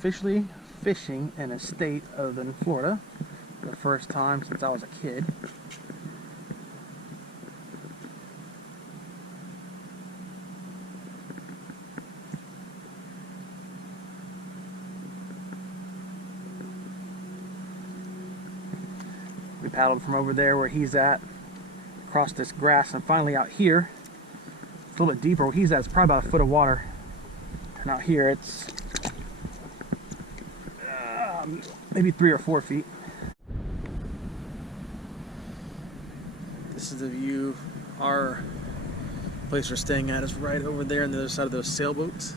officially fishing in a state other than Florida. The first time since I was a kid. We paddled from over there where he's at, across this grass, and finally out here. It's a little bit deeper. Where he's at, it's probably about a foot of water. And out here, it's maybe 3 or 4 feet. This is the view. Our place we're staying at is right over there on the other side of those sailboats.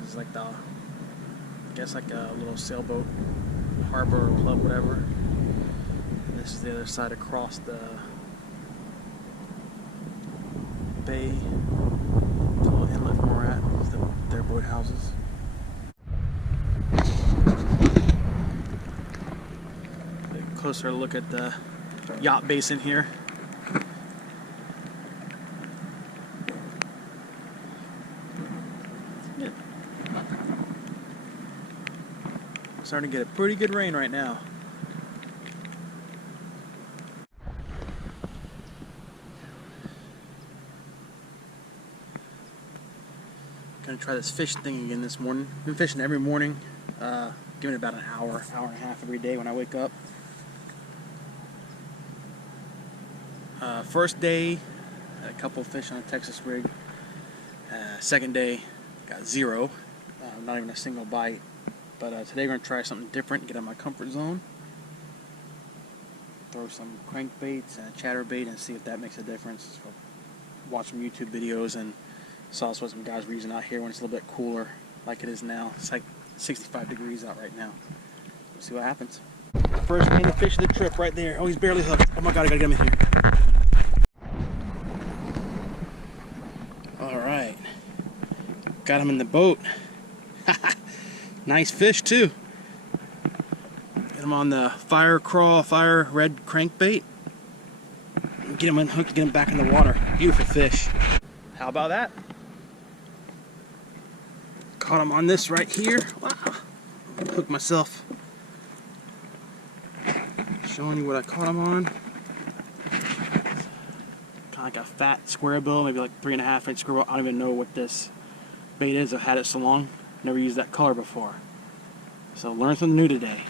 This is like the, I guess like a little sailboat harbor or club, whatever. And this is the other side across the bay, the little inlet where we're at, their boat houses. A closer look at the yacht basin here. Yeah. Starting to get a pretty good rain right now. Gonna try this fish thing again this morning. Been fishing every morning, giving it about an hour and a half every day when I wake up. First day, a couple fish on a Texas rig. Second day, got 0, not even a single bite. But today we're gonna try something different, get out of my comfort zone. Throw some crankbaits and a chatterbait and see if that makes a difference. So watch some YouTube videos and saw what some guys were using out here when it's a little bit cooler, like it is now. It's like 65 degrees out right now. We'll see what happens. First main fish of the trip right there. Oh, he's barely hooked. Oh my god, I gotta get him in here. Alright. Got him in the boat. Nice fish too. Get him on the fire red crankbait. Get him unhooked, get him back in the water. Beautiful fish. How about that? Caught him on this right here. Wow. Hooked myself. Showing you what I caught him on. Kind of like a fat square bill, maybe like 3.5 inch square bill. I don't even know what this bait is. I've had it so long. Never used that color before. So learn something new today.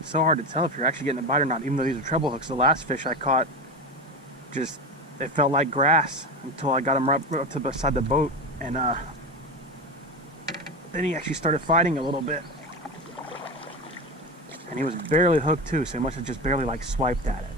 It's so hard to tell if you're actually getting a bite or not, even though these are treble hooks. The last fish I caught, just, it felt like grass until I got him right up to beside the boat, and then he actually started fighting a little bit. And he was barely hooked too, so he must have just barely like swiped at it.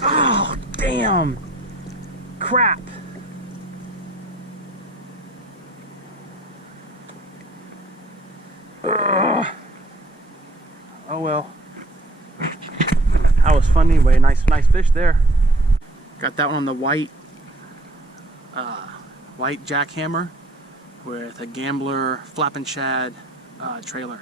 Oh, damn! Crap! Ugh. Oh well. That was fun anyway. Nice fish there. Got that one on the white jackhammer with a Gambler flapping shad trailer.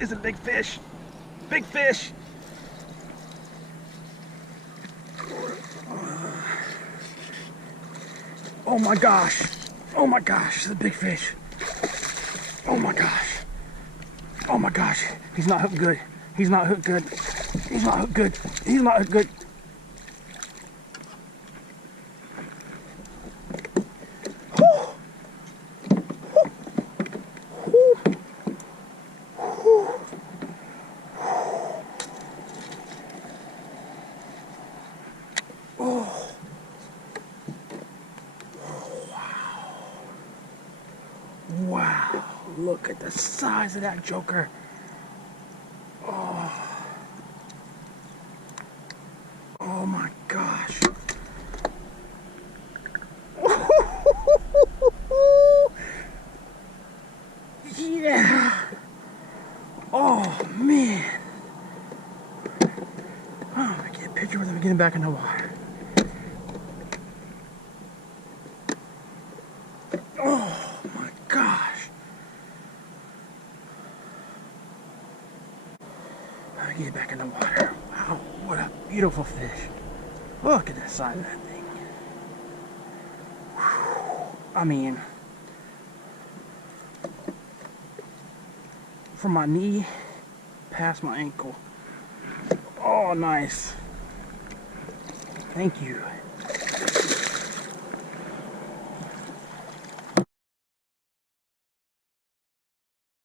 It's a big fish. Big fish. Oh my gosh. Oh my gosh, it's a big fish. Oh my gosh. Oh my gosh. He's not hooked good. He's not hooked good. He's not hooked good. He's not hooked good. Wow, look at the size of that joker. Oh, oh my gosh. Yeah. Oh man. Oh, I'm gonna get a picture with him getting back in the water. Oh my gosh. I get back in the water. Wow, what a beautiful fish. Look at the size of that thing. Whew. I mean, from my knee past my ankle. Oh, nice. Thank you.